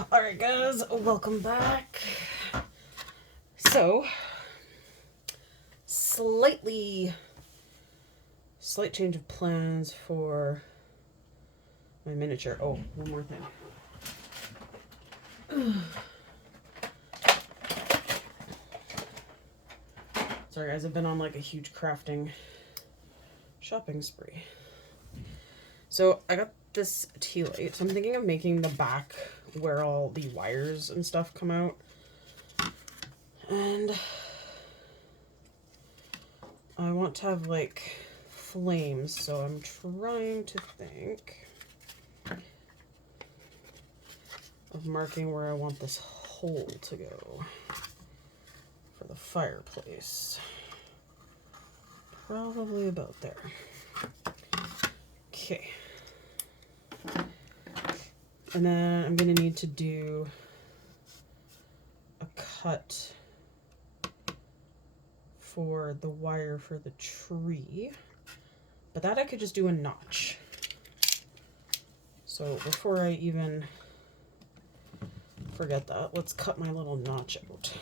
Alright guys, welcome back. So, slight change of plans for my miniature. Oh, one more thing. Sorry guys, I've been on like a huge crafting shopping spree. So I got this tea light, so I'm thinking of making the back where all the wires and stuff come out. And I want to have like flames, so I'm trying to think of marking where I want this hole to go for the fireplace. Probably about there. Okay. And then I'm going to need to do a cut for the wire for the tree. But that I could just do a notch. So before I even forget that, let's cut my little notch out.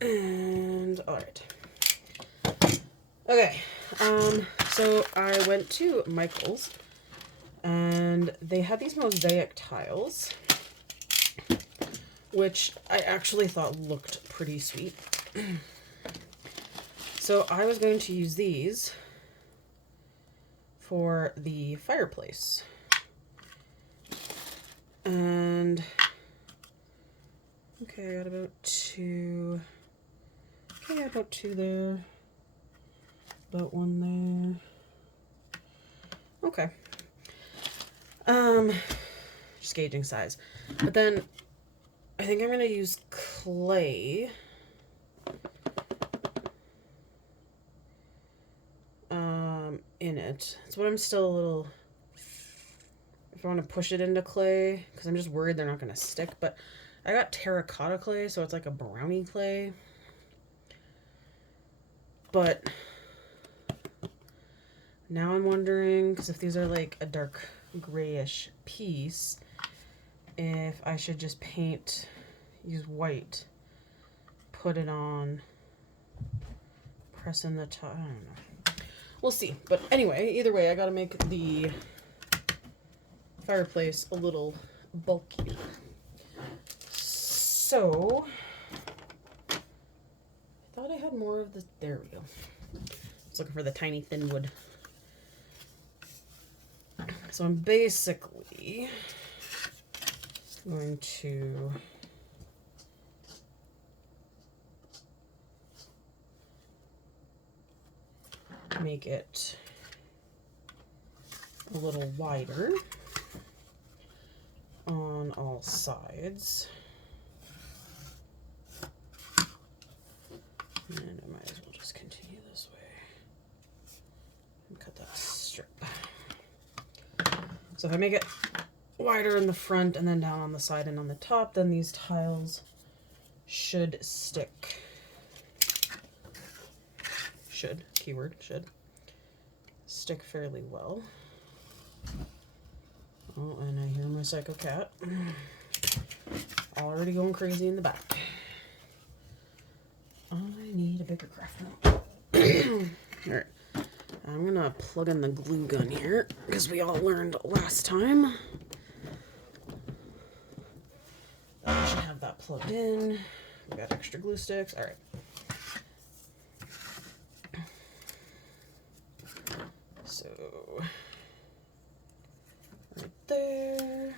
And all right. Okay. So I went to Michael's and they had these mosaic tiles, which I actually thought looked pretty sweet. So I was going to use these for the fireplace. And okay, I got about two. Okay, about two there. About one there. Okay. Just gauging size. But then I think I'm gonna use clay. In it. That's what I'm still a little, if I want to push it into clay, because I'm just worried they're not gonna stick, but I got terracotta clay, so it's like a brownie clay. But now I'm wondering, because if these are like a dark grayish piece, if I should just use white, put it on, press in the top, I don't know. We'll see. But anyway, either way, I gotta make the fireplace a little bulkier. So, I thought I had more of this. There we go. I was looking for the tiny thin wood. So I'm basically going to make it a little wider on all sides. And I might as well just continue this way and cut that strip. So if I make it wider in the front and then down on the side and on the top, then these tiles should stick. Keyword should stick fairly well. Oh, and I hear my psycho cat already going crazy in the back. I need a bigger craft note. Alright, I'm gonna plug in the glue gun here, because we all learned last time. I should have that plugged in. We got extra glue sticks. Alright. So, right there.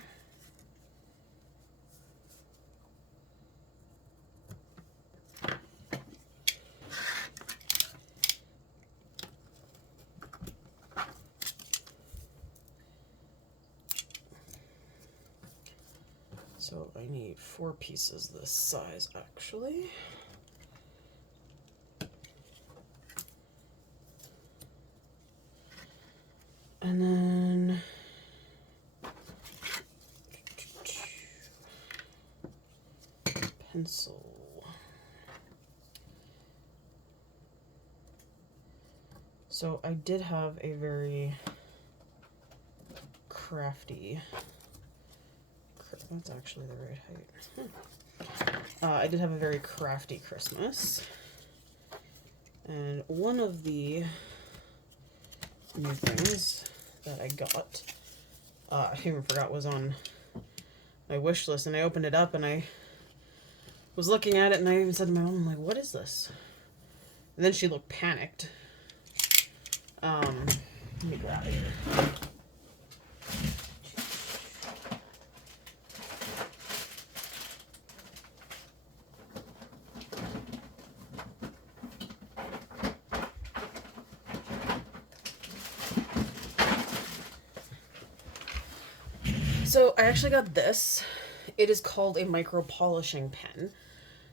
So I need 4 pieces this size, actually. And then pencil. So I did have a very crafty, that's actually the right height. I did have a very crafty Christmas. And one of the new things that I got, I even forgot was on my wish list, and I opened it up and I was looking at it and I even said to my mom, I'm like, what is this? And then she looked panicked. Let me grab it here. So I actually got this. It is called a micro polishing pen.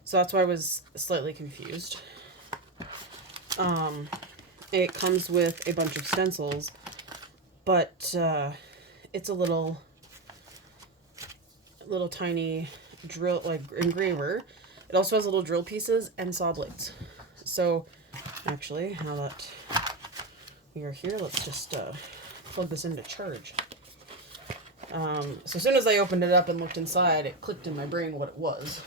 So that's why I was slightly confused. It comes with a bunch of stencils, but it's a little tiny drill, like engraver. It also has little drill pieces and saw blades. So actually, now that we are here, let's just plug this into charge. So as soon as I opened it up and looked inside, it clicked in my brain what it was.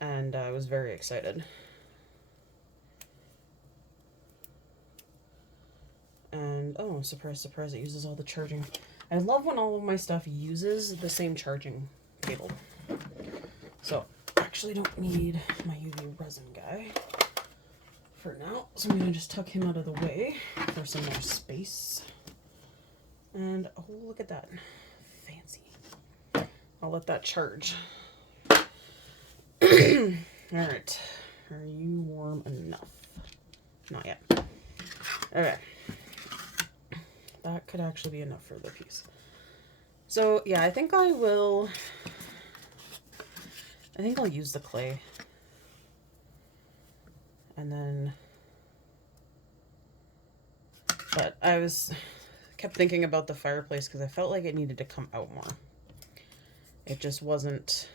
And I was very excited. And, oh, surprise, surprise, it uses all the charging. I love when all of my stuff uses the same charging cable. So, I actually don't need my UV resin guy for now. So I'm going to just tuck him out of the way for some more space. And, oh, look at that. Fancy. I'll let that charge. Alright. Are you warm enough? Not yet. Okay. That could actually be enough for the piece. So, yeah, I think I'll use the clay. And then... But I kept thinking about the fireplace because I felt like it needed to come out more. It just wasn't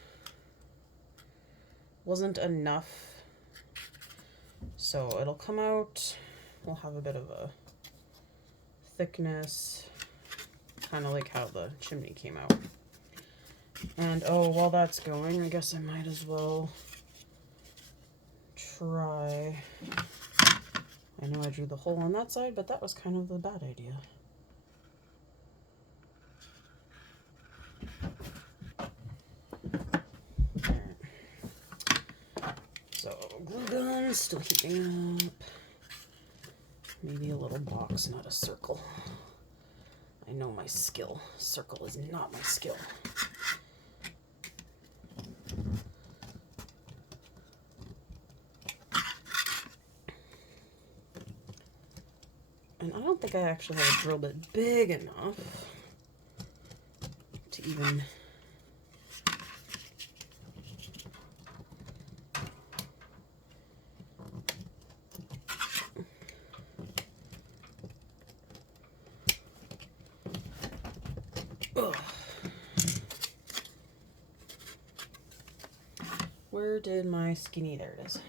enough. So it'll come out. We'll have a bit of a thickness, kind of like how the chimney came out. And oh, while that's going, I guess I might as well try. I know I drew the hole on that side, but that was kind of a bad idea. So, glue gun, still heating up. Maybe a little box, not a circle. I know my skill. Circle is not my skill. And I don't think I actually have a drill bit big enough to even... Where did my skinny, there it is.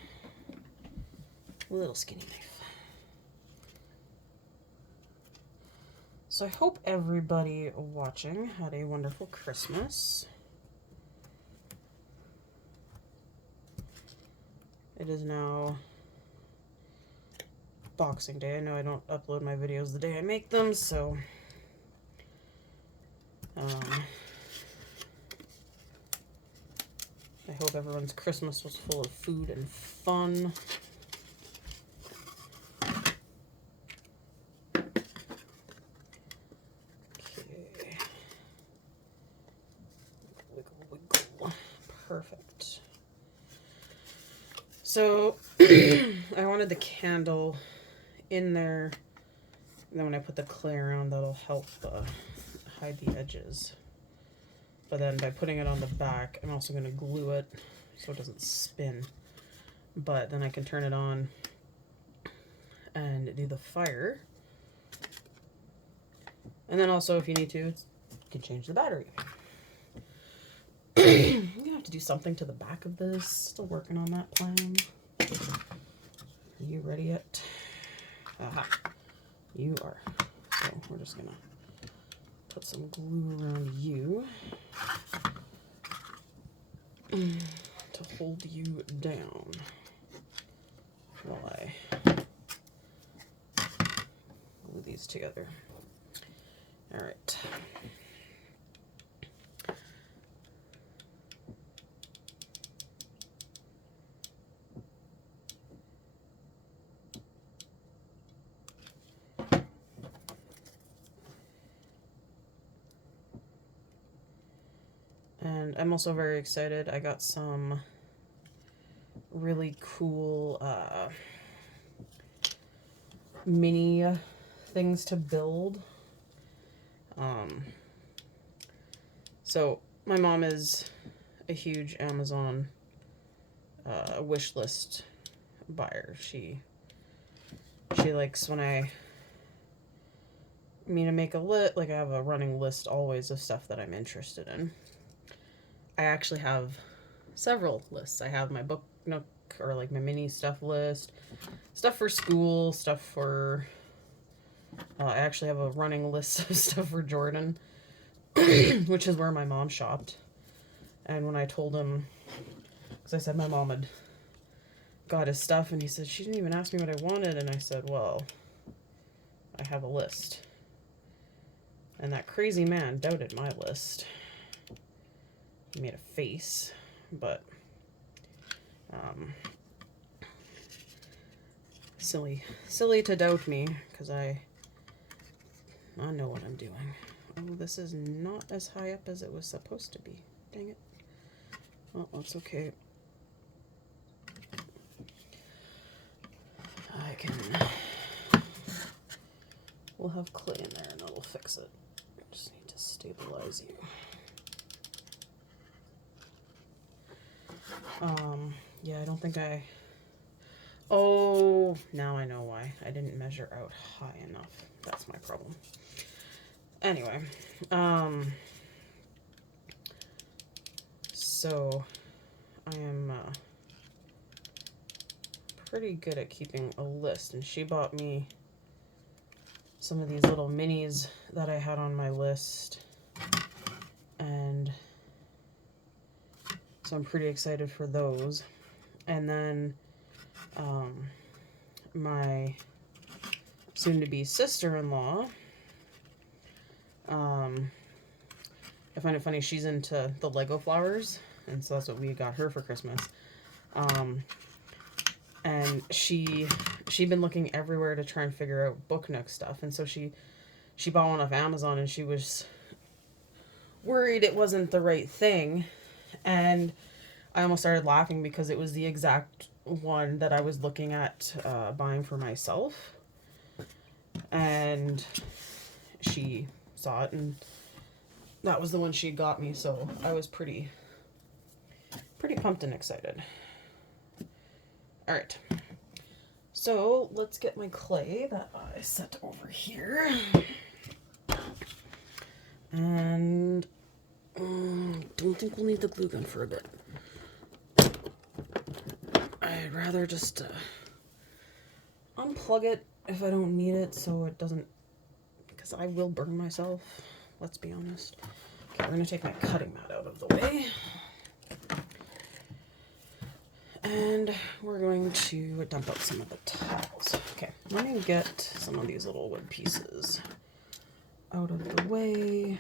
Little skinny knife. So I hope everybody watching had a wonderful Christmas. It is now Boxing Day. I know I don't upload my videos the day I make them, so I hope everyone's Christmas was full of food and fun. Okay. Wiggle, wiggle. Perfect. So, I wanted the candle in there, and then when I put the clay around, that'll help hide the edges. But then by putting it on the back, I'm also going to glue it so it doesn't spin. But then I can turn it on and do the fire. And then also, if you need to, you can change the battery. I'm going to have have to do something to the back of this. Still working on that plan. Are you ready yet? Aha. You are. So we're just gonna put some glue around you to hold you down while I glue these together. All right. And I'm also very excited. I got some really cool mini things to build. So my mom is a huge Amazon wish list buyer. She likes when I to make a list, like I have a running list always of stuff that I'm interested in. I actually have several lists. I have my book nook, or like my mini stuff list, stuff for school, stuff for I actually have a running list of stuff for Jordan, which is where my mom shopped. And when I told him, because I said my mom had got his stuff, and he said, she didn't even ask me what I wanted, and I said, well, I have a list. And that crazy man doubted my list. He made a face, but silly to doubt me, because I know what I'm doing. Oh, this is not as high up as it was supposed to be. Dang it. Well, that's okay. We'll have clay in there and it'll fix it. I just need to stabilize you. Yeah, I don't think oh, now I know why. I didn't measure out high enough. That's my problem. Anyway, so I am pretty good at keeping a list, and she bought me some of these little minis that I had on my list, and so I'm pretty excited for those. And then my soon-to-be sister-in-law, I find it funny, she's into the Lego flowers, and so that's what we got her for Christmas. And she'd been looking everywhere to try and figure out Book Nook stuff, and so she bought one off Amazon, and she was worried it wasn't the right thing, and I almost started laughing because it was the exact one that I was looking at buying for myself, and she saw it, and that was the one she got me, so I was pretty pumped and excited. All right, so let's get my clay that I set over here, and don't think we'll need the glue gun for a bit. I'd rather just unplug it if I don't need it, so it doesn't, because I will burn myself, let's be honest. Okay, we're gonna take my cutting mat out of the way, and we're going to dump out some of the tiles. Okay, let me get some of these little wood pieces out of the way.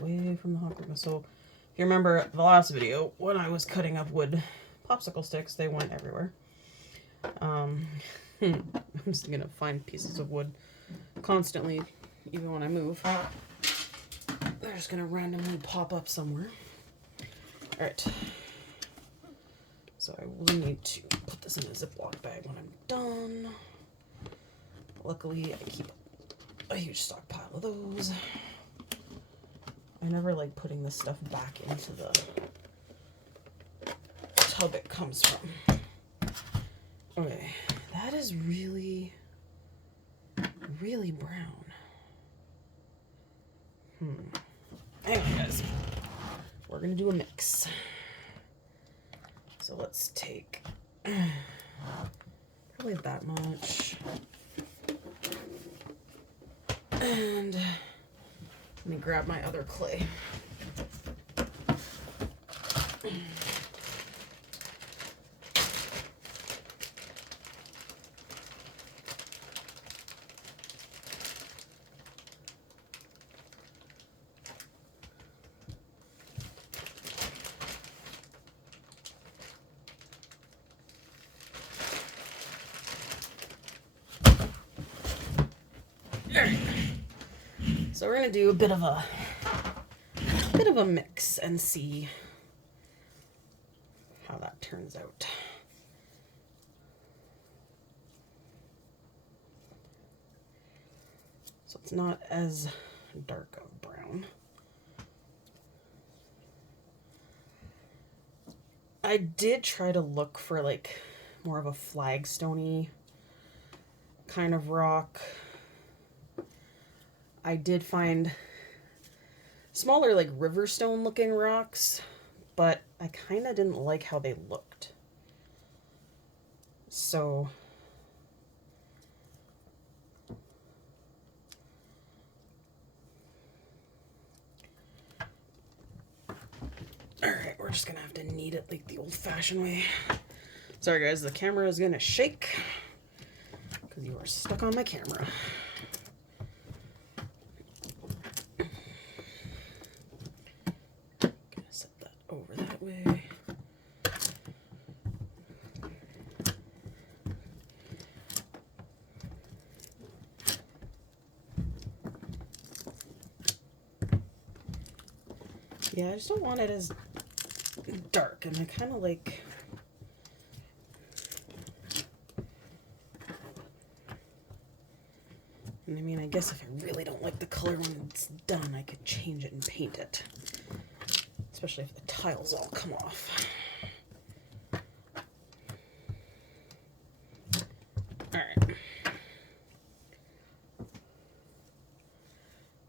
Away from the hot glue gun. So if you remember the last video, when I was cutting up wood popsicle sticks, they went everywhere. I'm just gonna find pieces of wood constantly, even when I move. They're just gonna randomly pop up somewhere. All right. So I will need to put this in a Ziploc bag when I'm done. Luckily, I keep a huge stockpile of those. I never like putting this stuff back into the tub it comes from. Okay, that is really, really brown. Anyway, guys, we're gonna do a mix. So let's take probably that much. And let me grab my other clay. So we're gonna do a bit of a mix and see how that turns out. So it's not as dark of brown. I did try to look for like more of a flagstone-y kind of rock. I did find smaller like riverstone looking rocks, but I kind of didn't like how they looked. So alright, we're just gonna have to knead it like the old-fashioned way. Sorry guys, the camera is gonna shake because you are stuck on my camera. Over that way. Yeah, I just don't want it as dark, and I kind of like... And I mean, I guess if I really don't like the color when it's done, I could change it and paint it. Especially if the tiles all come off. Alright.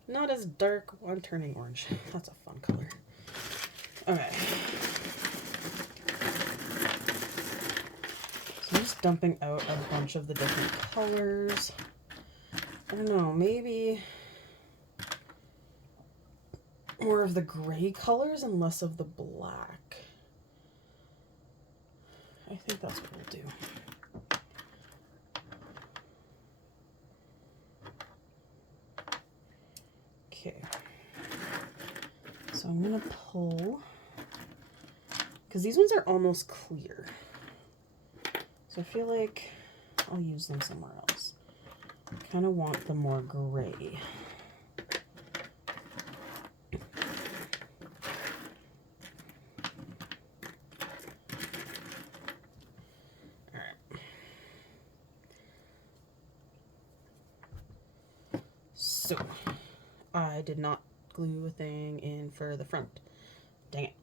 Not as dark. I'm turning orange. That's a fun color. Okay. So I'm just dumping out a bunch of the different colors. I don't know, maybe more of the gray colors and less of the black. I think that's what we'll do. Okay. So I'm gonna pull, because these ones are almost clear. So I feel like I'll use them somewhere else. I kind of want the more gray. So, I did not glue a thing in for the front. Dang it.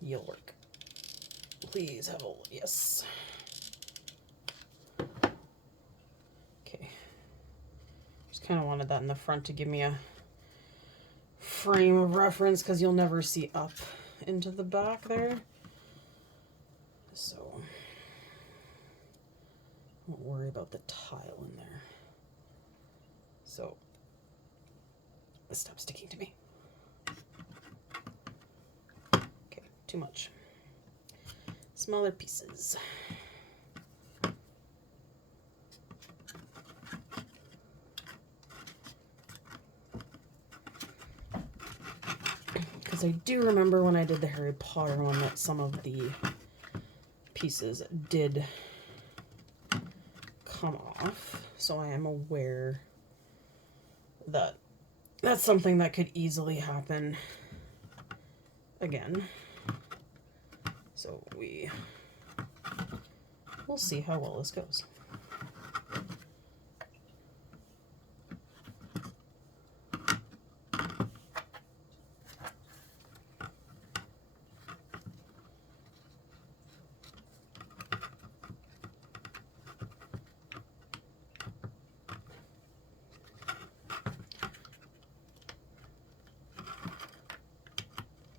You'll work. Please have a... Yes. Okay. Just kind of wanted that in the front to give me a frame of reference, because you'll never see up into the back there. So... don't worry about the tile in there. So, stop sticking to me. Okay, too much. Smaller pieces. Because I do remember when I did the Harry Potter one that some of the pieces did come off, so I am aware that that's something that could easily happen again. So we'll see how well this goes.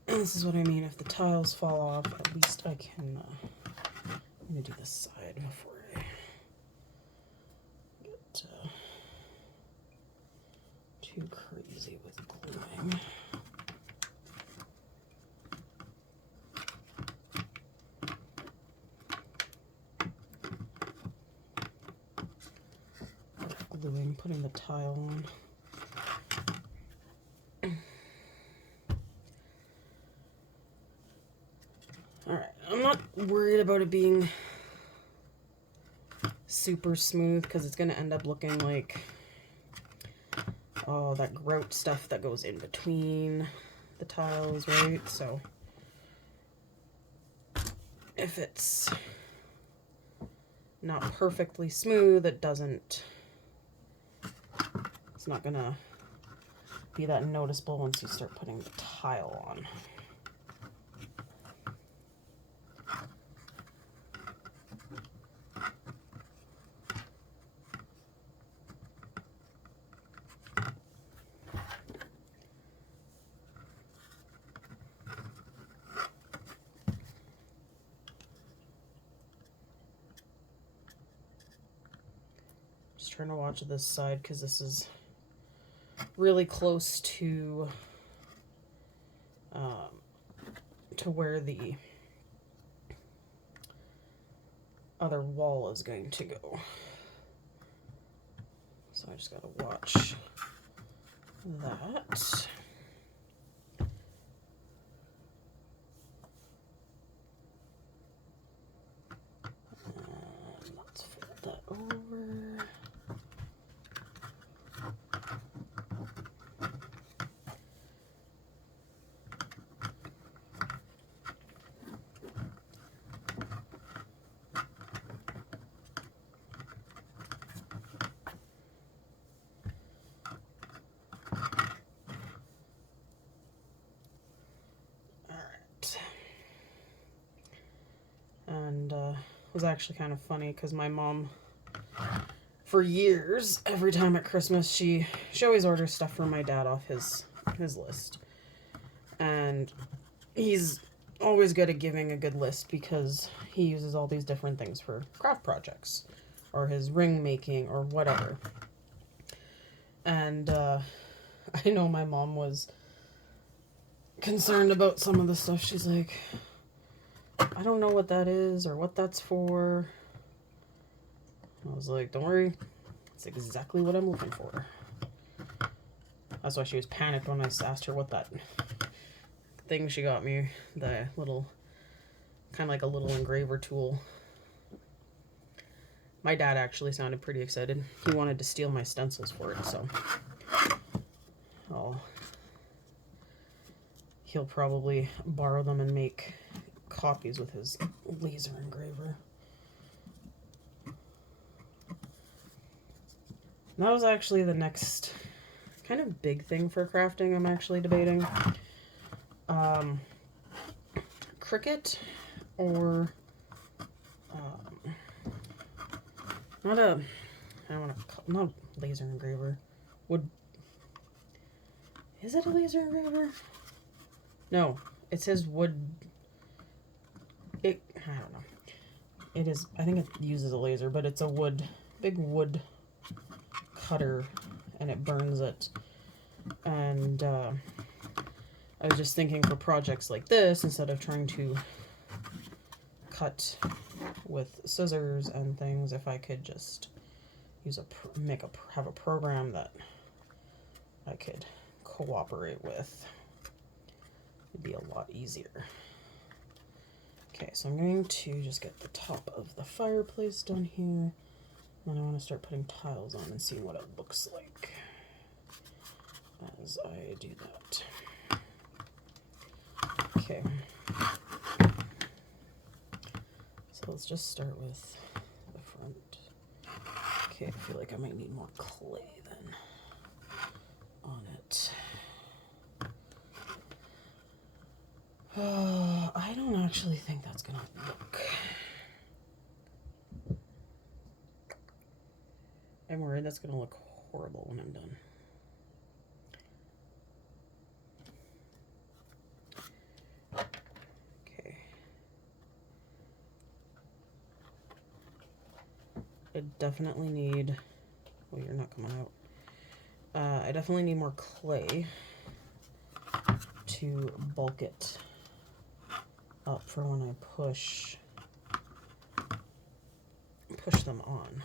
And this is what I mean, if the tiles fall off, at least I can, I'm gonna do this side before I get too crazy with gluing. Gluing, putting the tile on. Alright, I'm not worried about it being super smooth because it's going to end up looking like all that grout stuff that goes in between the tiles, right? So if it's not perfectly smooth, it's not going to be that noticeable once you start putting the tile on. Just trying to watch this side because this is really close to where the other wall is going to go. So I just gotta watch that. And let's flip that over. And it was actually kind of funny because my mom, for years, every time at Christmas, she always orders stuff for my dad off his list. And he's always good at giving a good list because he uses all these different things for craft projects or his ring making or whatever. And I know my mom was concerned about some of the stuff. She's like, I don't know what that is or what that's for. I was like, don't worry, it's exactly what I'm looking for. That's why she was panicked when I asked her what that thing she got me, the little, kind of like a little engraver tool. My dad actually sounded pretty excited. He wanted to steal my stencils for it, so he'll probably borrow them and make copies with his laser engraver. And that was actually the next kind of big thing for crafting I'm actually debating. Cricut or not laser engraver. Is it a laser engraver? No, it says wood. I don't know. It is, I think it uses a laser, but it's a big wood cutter, and it burns it. And I was just thinking for projects like this, instead of trying to cut with scissors and things, if I could just have a program that I could cooperate with, it'd be a lot easier. Okay, so I'm going to just get the top of the fireplace done here. And I want to start putting tiles on and see what it looks like as I do that. Okay. So let's just start with the front. Okay, I feel like I might need more clay then on it. I don't actually think that's gonna look. I'm worried that's gonna look horrible when I'm done. definitely need, well, you're not coming out. I definitely need more clay to bulk it up for when I push them on.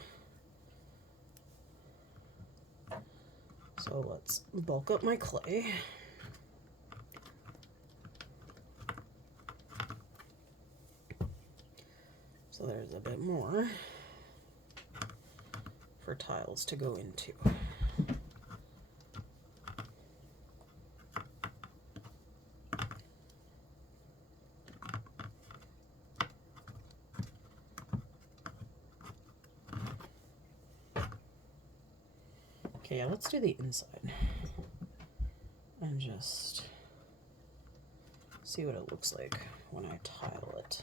So let's bulk up my clay. So there's a bit more for tiles to go into. Okay, yeah, let's do the inside and just see what it looks like when I tile it.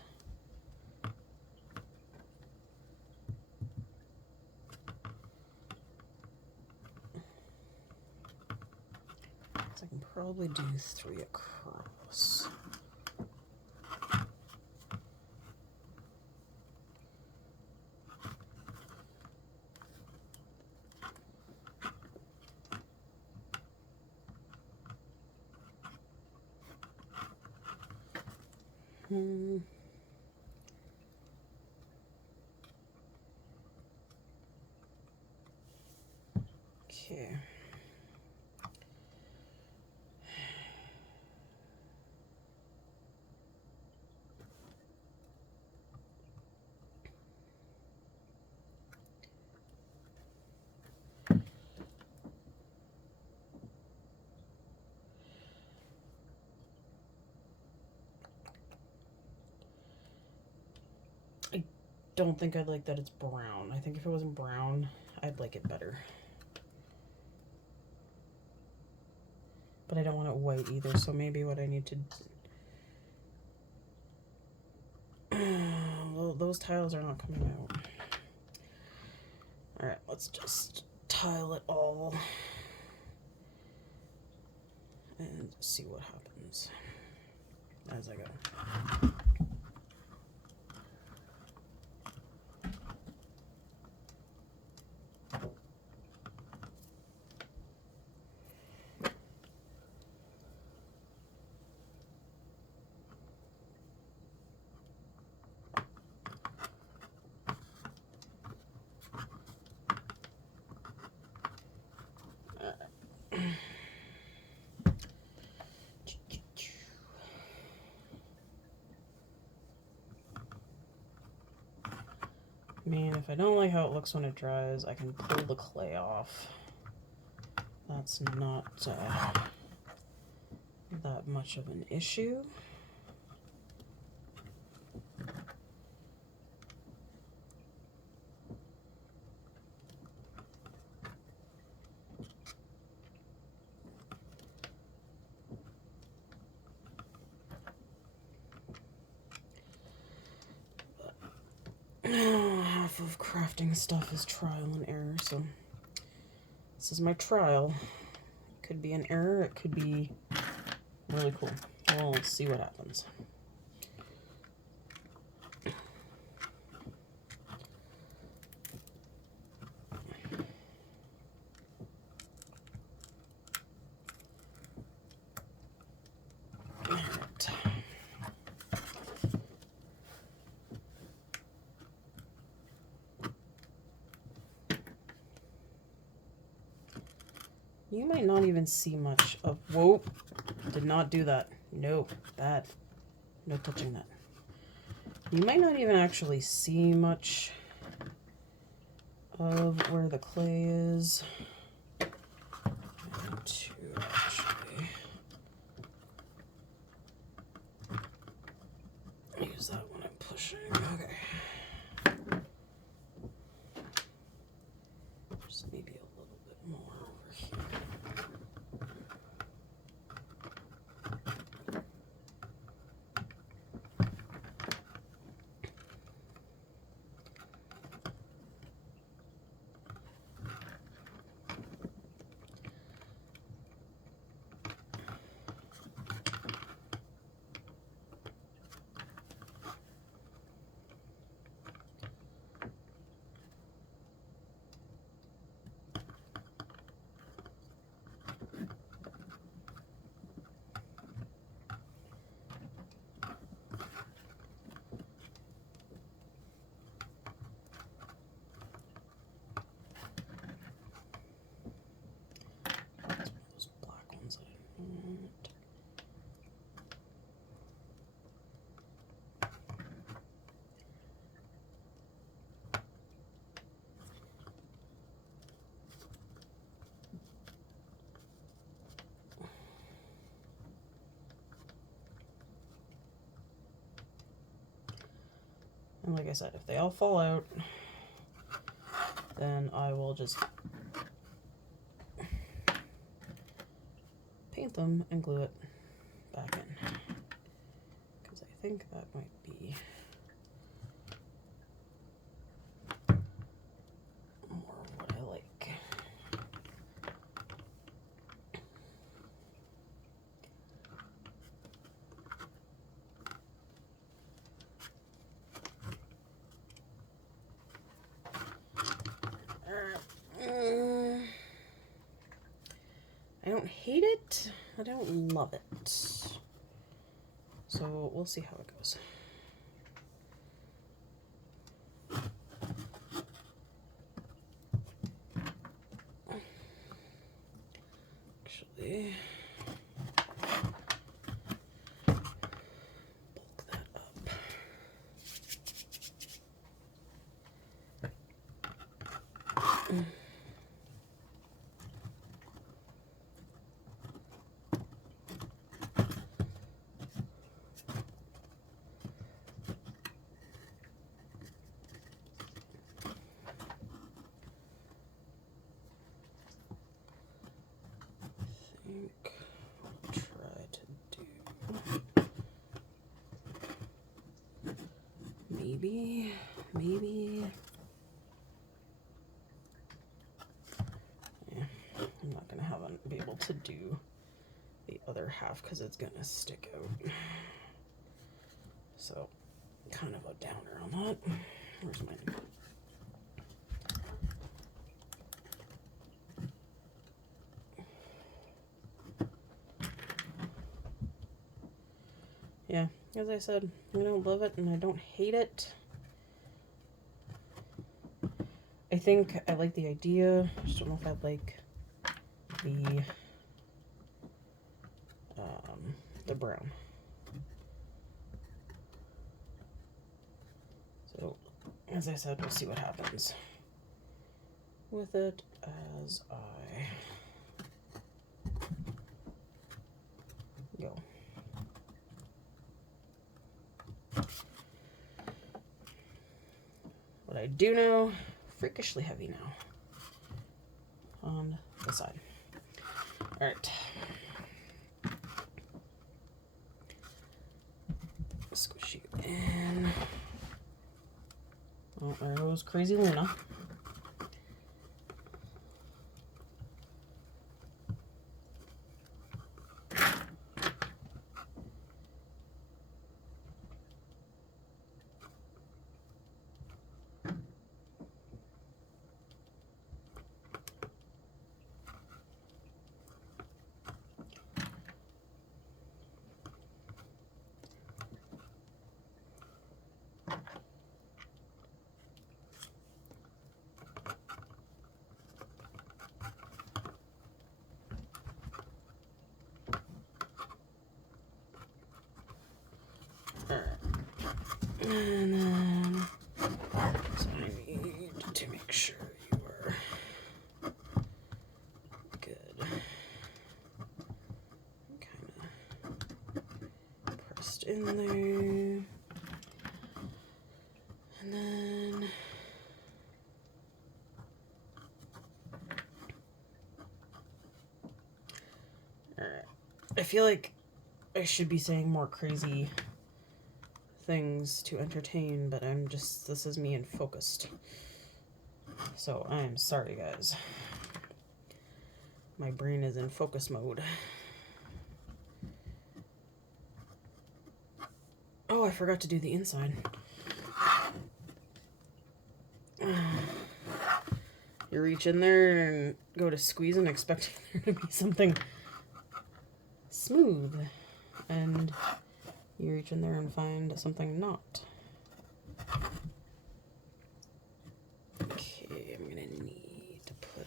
So I can probably do 3 across. Okay. I don't think I'd like that it's brown. I think if it wasn't brown, I'd like it better. But I don't want it white either, so maybe what I need to well, those tiles are not coming out. Alright, let's just tile it all and see what happens as I go. Man, if I don't like how it looks when it dries, I can pull the clay off. That's not that much of an issue. Half of crafting stuff is trial and error, so this is my trial. It could be an error, it could be really cool. We'll see what happens. You might not even see much of, whoa, did not do that. No, bad. No touching that. You might not even actually see much of where the clay is. And to actually use that when I'm pushing. Okay. Just maybe a little bit more over here. And like I said, if they all fall out, then I will just paint them and glue it back in. Because I think that might be more of what I like. I don't hate it. I don't love it. So we'll see how it goes. Actually, bulk that up. Think I'll try to do maybe yeah, I'm not gonna be able to do the other half because it's gonna stick out, so kind of a downer on that. Where's mine? Yeah, as I said, I don't love it and I don't hate it. I think I like the idea. I just don't know if I like the brown. So, as I said, we'll see what happens with it as I go. What I do know, freakishly heavy now on the side. All right. Squish you in. Oh, there goes Crazy Luna. And then, so I need to make sure you are good. Kind of pressed in there. And then, alright. I feel like I should be saying more crazy things to entertain, but this is me and focused. So I am sorry, guys. My brain is in focus mode. Oh, I forgot to do the inside. You reach in there and go to squeeze and expect there to be something smooth, and you reach in there and find something not. Okay, I'm gonna need to put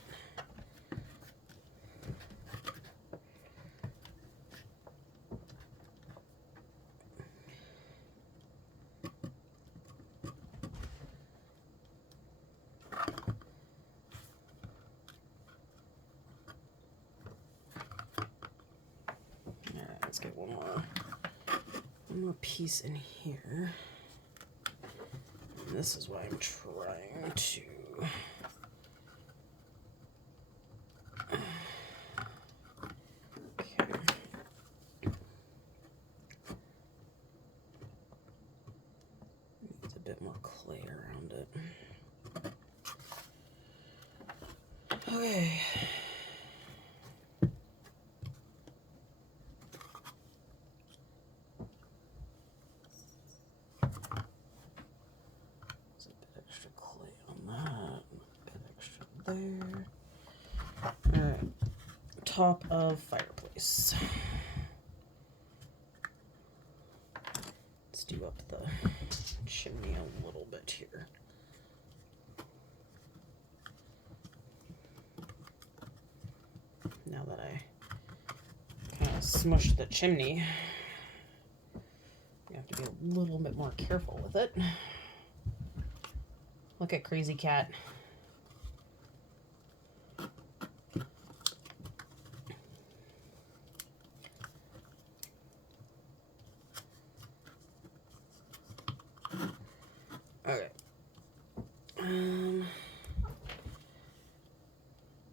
let's get one more piece in here. This is why I'm trying to needs a bit more clay around it. Okay. There's a bit extra clay on that, a bit extra there. Alright. Top of fireplace. Let's do up the chimney a little bit here. Now that I kind of smushed the chimney, you have to be a little bit more careful with it. Look at Crazy Cat. Okay.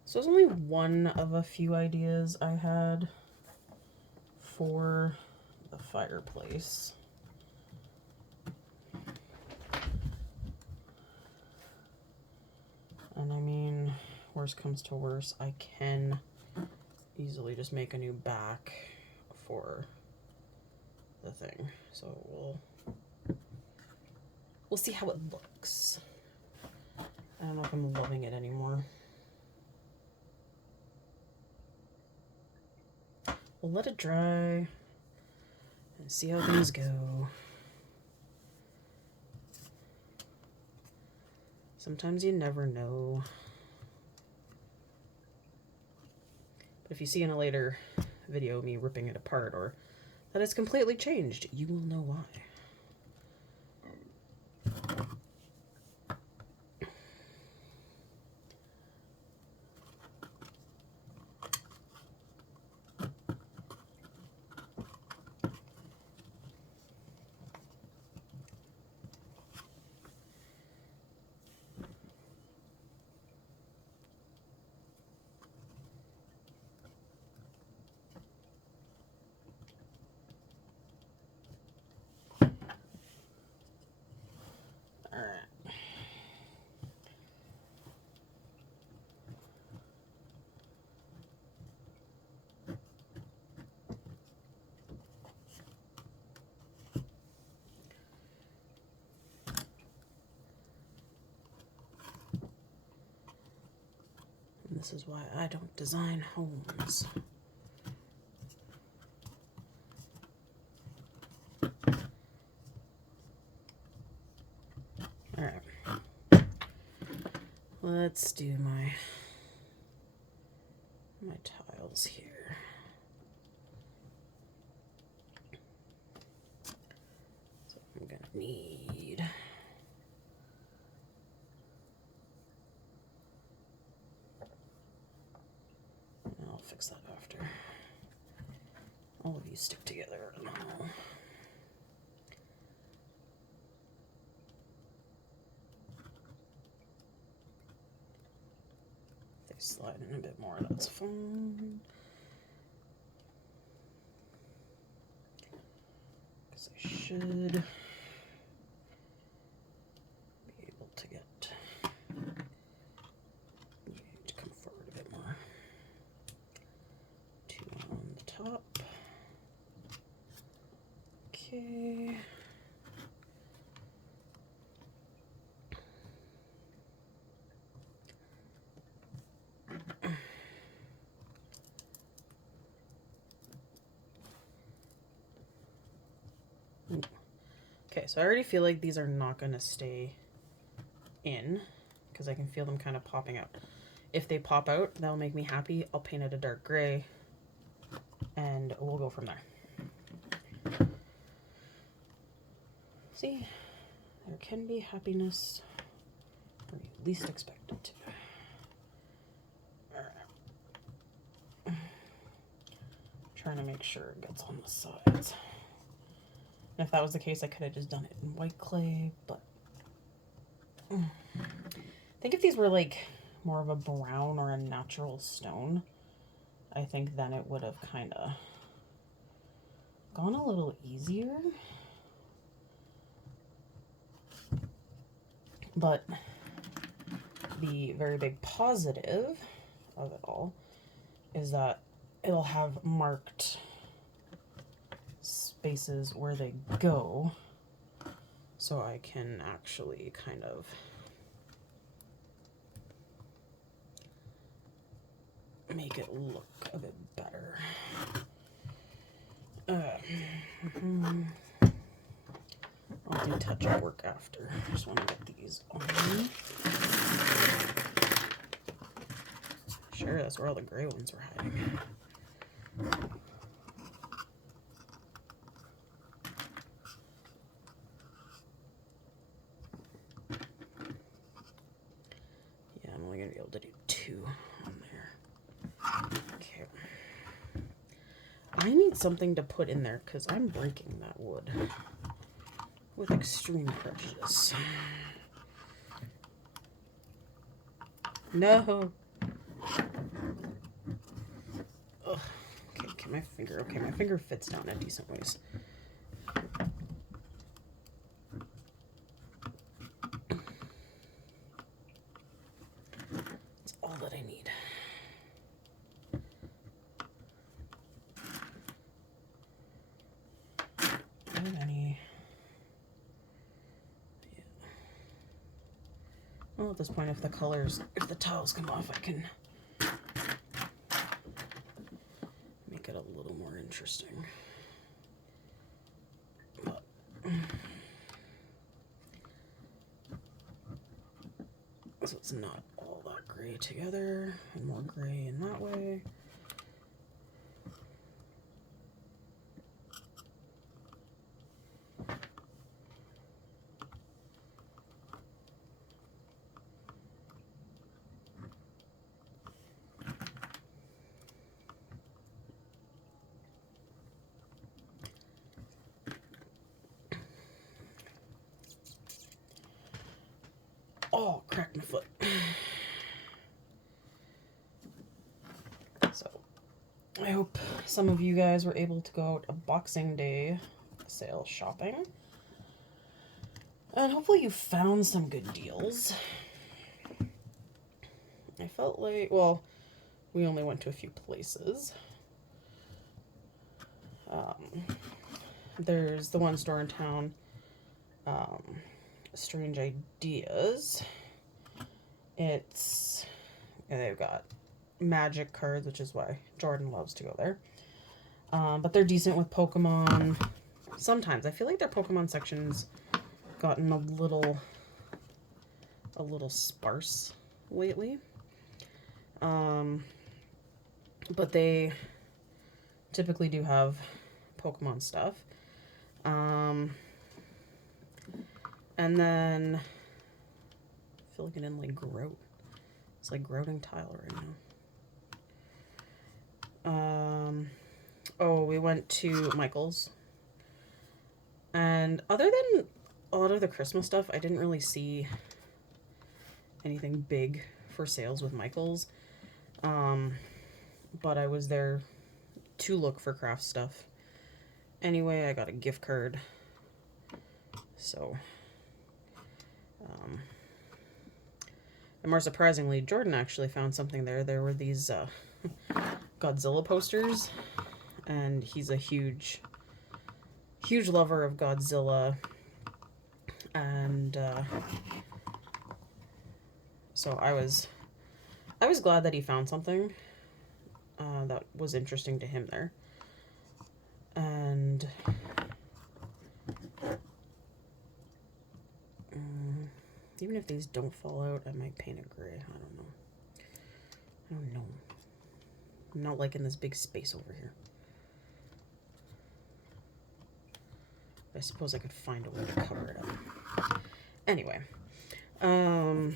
So there's only one of a few ideas I had for the fireplace. And I mean, worst comes to worst, I can easily just make a new back for the thing. So we'll see how it looks. I don't know if I'm loving it anymore. We'll let it dry and see how things go. Sometimes you never know. But if you see in a later video me ripping it apart or that it's completely changed, you will know why. This is why I don't design homes. All right. Let's do my tiles here. So I'm gonna need I'll fix that after. All of you stick together. If they slide in a bit more, that's fine. Because I should be able to get to come forward a bit more. Two on the top. Okay. Okay, so I already feel like these are not going to stay in because I can feel them kind of popping out. If they pop out, that'll make me happy. I'll paint it a dark gray and we'll go from there. See, there can be happiness where you least expect it to. Alright. Trying to make sure it gets on the sides. And if that was the case, I could have just done it in white clay, but I think if these were like more of a brown or a natural stone, I think then it would have kind of gone a little easier. But the very big positive of it all is that it'll have marked spaces where they go, so I can actually kind of make it look a bit better. I'll do touch-up work after. I just want to get these on. Sure, that's where all the gray ones were hiding. Yeah, I'm only going to be able to do 2 on there. Okay. I need something to put in there because I'm breaking that wood with extreme prejudice. No. Ugh. Okay, my finger. Okay, my finger fits down in decent ways. That's all that I need. Any? Yeah. Well, at this point, if the tiles come off, I can make it a little more interesting. But so it's not all that gray together, and more gray in that way. Oh, cracked my foot. So, I hope some of you guys were able to go out a Boxing Day sale shopping. And hopefully you found some good deals. I felt like, well, we only went to a few places. There's the one store in town, Strange Ideas. They've got Magic cards, which is why Jordan loves to go there. But they're decent with Pokemon. Sometimes I feel like their Pokemon section's gotten a little sparse lately. But they typically do have Pokemon stuff. And then I feel like an inlay grout. It's like grouting tile right now. Oh, we went to Michael's. And other than a lot of the Christmas stuff, I didn't really see anything big for sales with Michael's. But I was there to look for craft stuff. Anyway, I got a gift card. So, and more surprisingly, Jordan actually found something there. There were these Godzilla posters, and he's a huge lover of Godzilla, and so I was glad that he found something that was interesting to him there. And even if these don't fall out, I might paint it gray. I don't know. I'm not liking this big space over here. I suppose I could find a way to cover it up. Anyway, I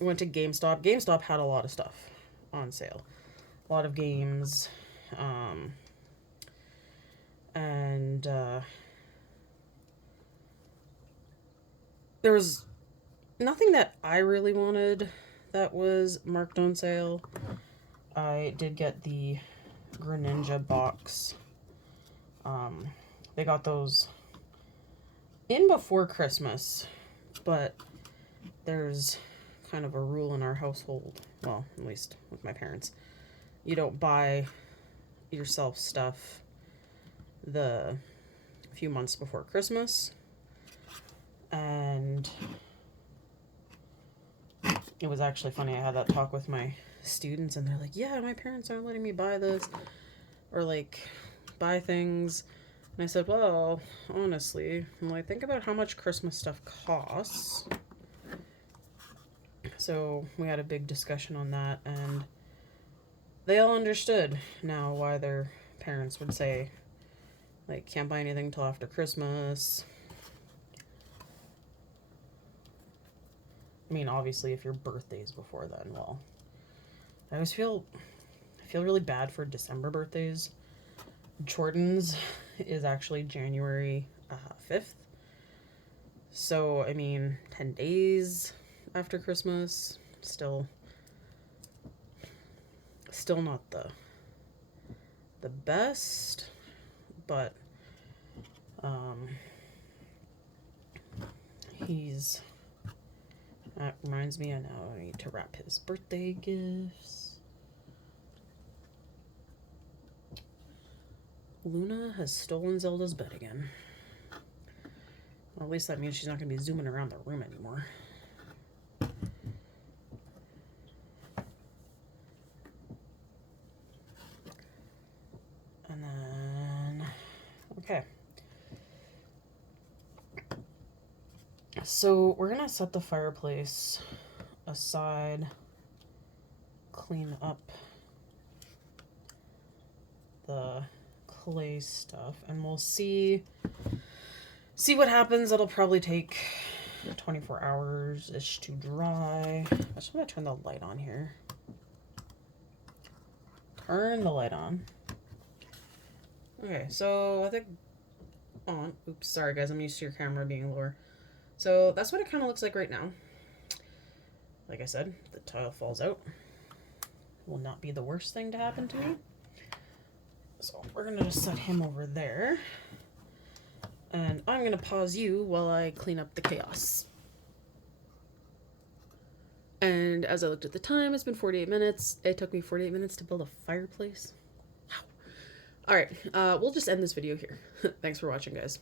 went to GameStop. GameStop had a lot of stuff on sale. A lot of games. And there was nothing that I really wanted that was marked on sale. I did get the Greninja box. They got those in before Christmas, but there's kind of a rule in our household, well, at least with my parents. You don't buy yourself stuff the few months before Christmas. And it was actually funny. I had that talk with my students, and they're like, yeah, my parents aren't letting me buy this or like buy things. And I said, well, honestly, when I think about how much Christmas stuff costs. So we had a big discussion on that, and they all understood now why their parents would say, like, can't buy anything till after Christmas. I mean, obviously, if your birthday's before then, well, I feel really bad for December birthdays. Jordan's is actually January 5th. So, I mean, 10 days after Christmas, still not the best, but that reminds me, I now need to wrap his birthday gifts. Luna has stolen Zelda's bed again. Well, at least that means she's not going to be zooming around the room anymore. And then, okay. So we're going to set the fireplace aside, clean up the clay stuff, and we'll see what happens. It'll probably take 24 hours-ish to dry. I just want to turn the light on here. Turn the light on. Okay, so I think on. Oops, sorry guys, I'm used to your camera being lower. So that's what it kind of looks like right now. Like I said, the tile falls out. Will not be the worst thing to happen to me. So we're gonna just set him over there. And I'm gonna pause you while I clean up the chaos. And as I looked at the time, it's been 48 minutes. It took me 48 minutes to build a fireplace. Wow. All right, we'll just end this video here. Thanks for watching, guys.